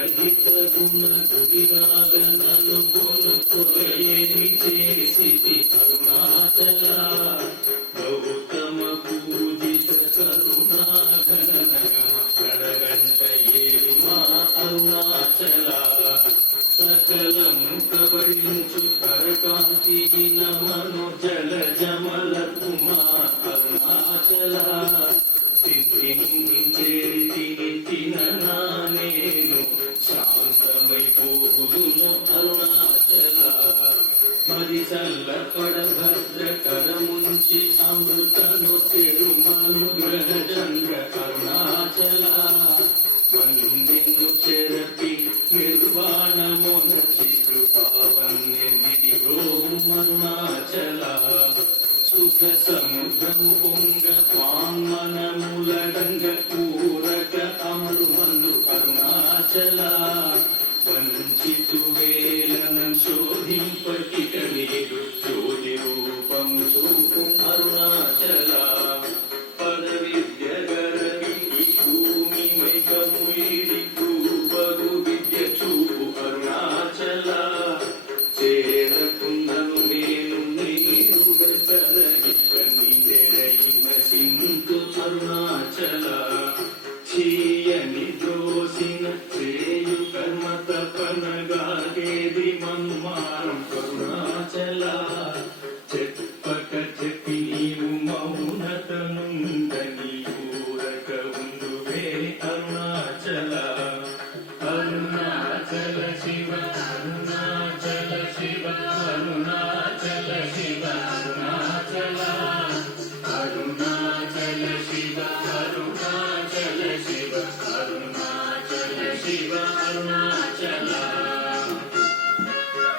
రహిత గుణ గురిరాగ నన్ను కొనుకొరయేమి చేసితి అరుణాచల గౌతమ పూజిత కరుణాఘన కడగంట ఏమా అరుణాచల సకలము కబడించు కరకాంతి నమను జల జమల కుమా అరుణాచల నేను శాంతమైపోదును అరుణాచల మరి చల్లపడ భద్ర కరముంచి అమృతను తిరుమను గ్రహచంద్ర అరుణాచల వందెను చెరపి నిర్వాణమునచి కృపావన్య అరుణాచల సుఖ సముద్రము పొంగ వామనములడంగ పూరక అమరుమందు అరుణాచల వంచితు వేలన శోధింపటిక మీరు జ్యోతి రూపము చూపు అరుణాచల పద విద్య గరవి ఈ భూమి మైకము ఈడి రూపగు విద్య చూపు అరుణాచల చేరకుందను నేను నీరు వెతరగి కన్నిదెరైన సింధు అరుణాచల చీయని దోసిన చేయు కర్మ తపనగాగేది మన్మారం అరుణాచల చెప్పక చెప్పి నీవు మౌనతనుందని ఊరక ఉండువే అరుణాచల అరుణాచల శివ అరుణాచల శివ అరుణాచల శివ అరుణాచల అరుణాచల శివ అరుణాచల శివ అరుణాచల శివ అరుణాచల